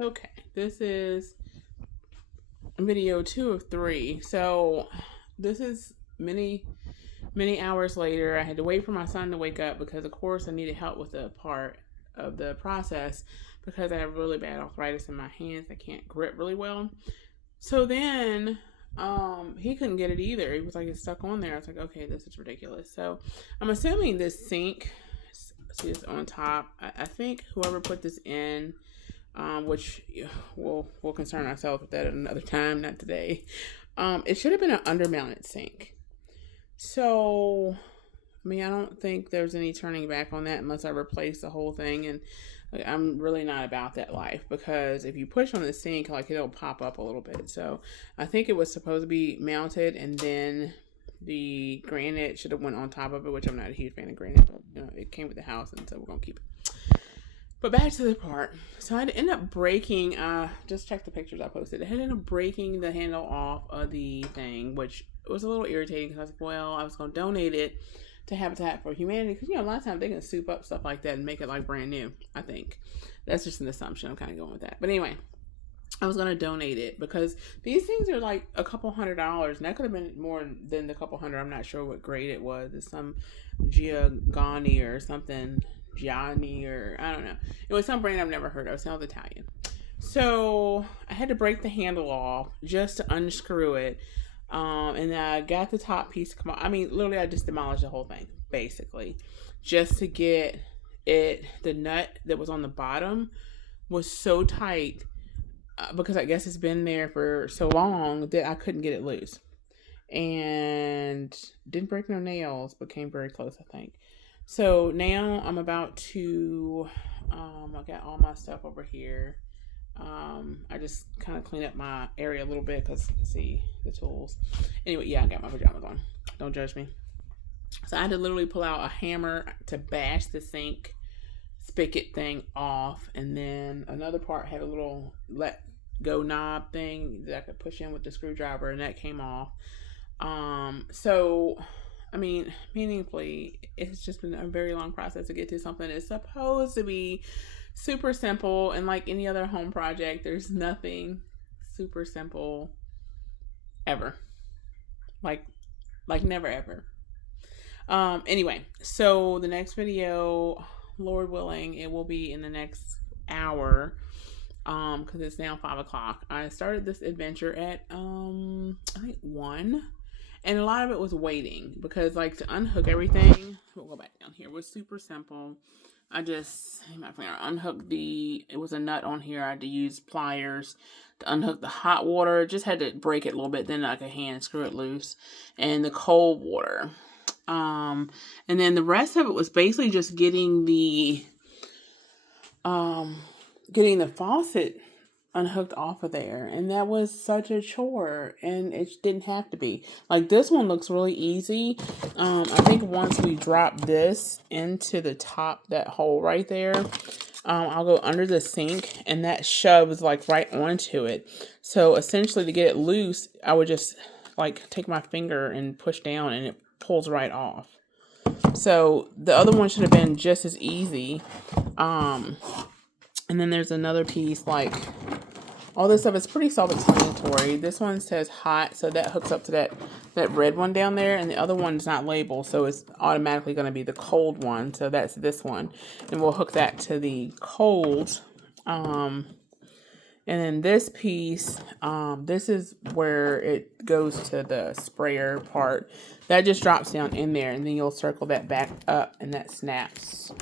Okay, this is video 2 of 3. So this is many hours later. I had to wait for my son to wake up because, of course, I needed help with the part of the process because I have really bad arthritis in my hands. I can't grip really well. So then he couldn't get it either. He was like, it's stuck on there. I was like, okay, this is ridiculous. So I'm assuming this sink, see this on top. I think whoever put this in, which we'll concern ourselves with that at another time, not today. It should have been an undermounted sink. So, I mean, I don't think there's any turning back on that unless I replace the whole thing. And I'm really not about that life because if you push on the sink, like it'll pop up a little bit. So I think it was supposed to be mounted, and then the granite should have went on top of it, which I'm not a huge fan of granite, but it came with the house, and so we're gonna keep it. But back to the part. So I had to end up breaking, just check the pictures I posted. I had to end up breaking the handle off of the thing, which was a little irritating because I was like, well, I was going to donate it to Habitat for Humanity because, a lot of times they can soup up stuff like that and make it like brand new, I think. That's just an assumption. I'm kind of going with that. But anyway, I was going to donate it because these things are like a couple $100s, and that could have been more than the couple hundred. I'm not sure what grade it was. It's some Giovanni or something. Gianni, or I don't know. It was some brand I've never heard of. It sounds Italian. So I had to break the handle off just to unscrew it. And I got the top piece to come off. I mean, literally, I just demolished the whole thing, basically, just to get it. The nut that was on the bottom was so tight because I guess it's been there for so long that I couldn't get it loose. And didn't break no nails, but came very close, I think. So now I'm about to, I got all my stuff over here. I just kind of clean up my area a little bit because, see, the tools. Anyway, yeah, I got my pajamas on. Don't judge me. So I had to literally pull out a hammer to bash the sink spigot thing off. And then another part had a little let go knob thing that I could push in with the screwdriver, and that came off. So I mean, meaningfully, it's just been a very long process to get to something that's supposed to be super simple. And like any other home project, there's nothing super simple ever. Like never ever. Anyway, so the next video, Lord willing, it will be in the next hour. Because it's now 5 o'clock. I started this adventure at I think 1. And a lot of it was waiting because, like, to unhook everything, we'll go back down here, was super simple. I just, my finger, unhooked it was a nut on here. I had to use pliers to unhook the hot water. Just had to break it a little bit, then like a hand screw it loose. And the cold water. And then the rest of it was basically just getting the faucet unhooked off of there, and that was such a chore, and it didn't have to be. Like, this one looks really easy. I think once we drop this into the top, that hole right there, I'll go under the sink, and that shoves like right onto it. So essentially, to get it loose, I would just like take my finger and push down, and it pulls right off. So the other one should have been just as easy. And then there's another piece, like, all this stuff is pretty self-explanatory. This one says hot, so that hooks up to that red one down there, and the other one's not labeled, so it's automatically going to be the cold one, so that's this one. And we'll hook that to the cold. And then this piece, this is where it goes to the sprayer part. That just drops down in there, and then you'll circle that back up, and that snaps.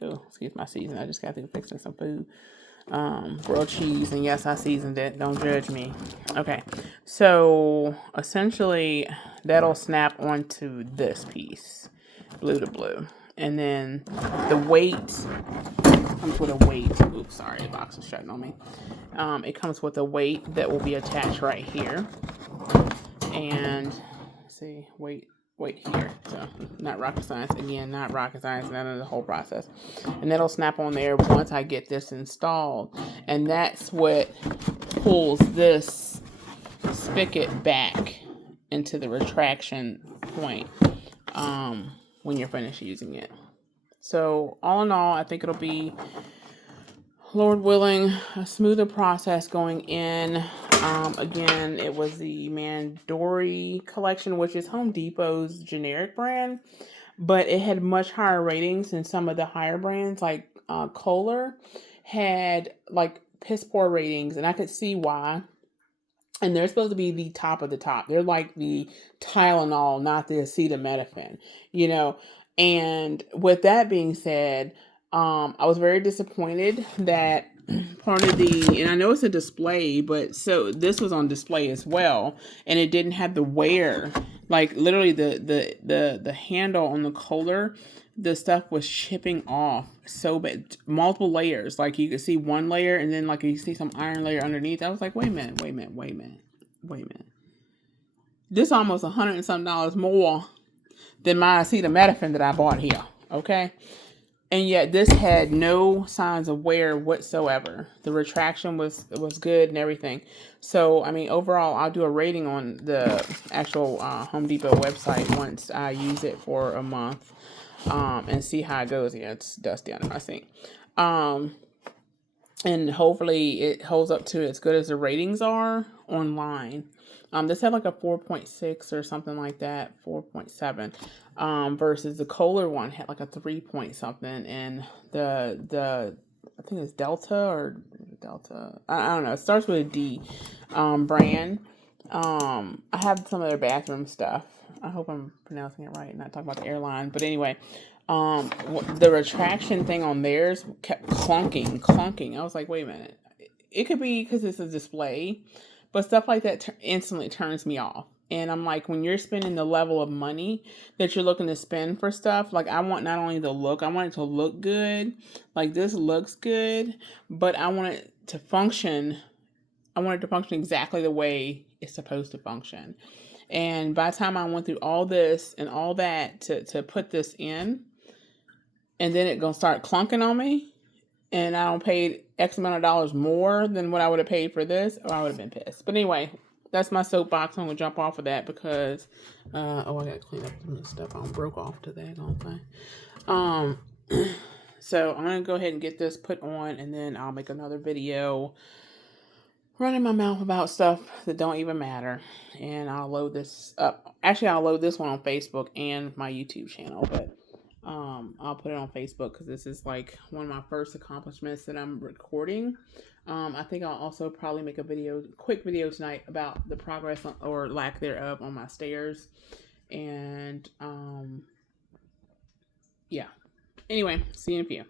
Oh, excuse my season. I just got to fixing some food. Grilled cheese, and yes, I seasoned it. Don't judge me. Okay, so essentially that'll snap onto this piece, blue to blue, and then the weight comes with a weight. Oops, sorry, the box is shutting on me. It comes with a weight that will be attached right here, and see, weight here. So not rocket science, again, not rocket science, none of the whole process. And that'll snap on there once I get this installed. And that's what pulls this spigot back into the retraction point when you're finished using it. So all in all, I think it'll be Lord willing, a smoother process going in. Again, it was the Mandori collection, which is Home Depot's generic brand, but it had much higher ratings than some of the higher brands. Like Kohler had like piss poor ratings, and I could see why. And they're supposed to be the top of the top. They're like the Tylenol, not the acetaminophen, you know. And with that being said, I was very disappointed that part of the, and I know it's a display, but so this was on display as well, and it didn't have the wear, like literally the handle on the Kohler, the stuff was chipping off so bad, multiple layers. Like you could see one layer, and then like you see some iron layer underneath. I was like, wait a minute. This almost $100 and something more than my acetaminophen that I bought here. Okay. And yet this had no signs of wear whatsoever. The retraction was good and everything. So, I mean, overall, I'll do a rating on the actual Home Depot website once I use it for a month and see how it goes. Yeah, it's dusty under my sink. And hopefully it holds up to as good as the ratings are online. This had like a 4.6 or something like that, 4.7, versus the Kohler one had like a 3 point something, and the I think it's Delta. I don't know. It starts with a D, brand. I have some of their bathroom stuff. I hope I'm pronouncing it right, not talking about the airline, but anyway. The retraction thing on theirs kept clunking. I was like, wait a minute. It could be because it's a display, but stuff like that instantly turns me off. And I'm like, when you're spending the level of money that you're looking to spend for stuff, like I want not only the look, I want it to look good. Like this looks good, but I want it to function. I want it to function exactly the way it's supposed to function. And by the time I went through all this and all that to put this in, and then it gonna start clunking on me, and I don't pay X amount of dollars more than what I would have paid for this, or I would have been pissed. But anyway, that's my soapbox. I'm gonna jump off of that because I gotta clean up some stuff I broke off today. So I'm gonna go ahead and get this put on, and then I'll make another video running my mouth about stuff that don't even matter, and I'll load this up. Actually, I'll load this one on Facebook and my YouTube channel, but I'll put it on Facebook because this is like one of my first accomplishments that I'm recording. I think I'll also probably make a quick video tonight about the progress or lack thereof on my stairs. And yeah. Anyway, see you in a few.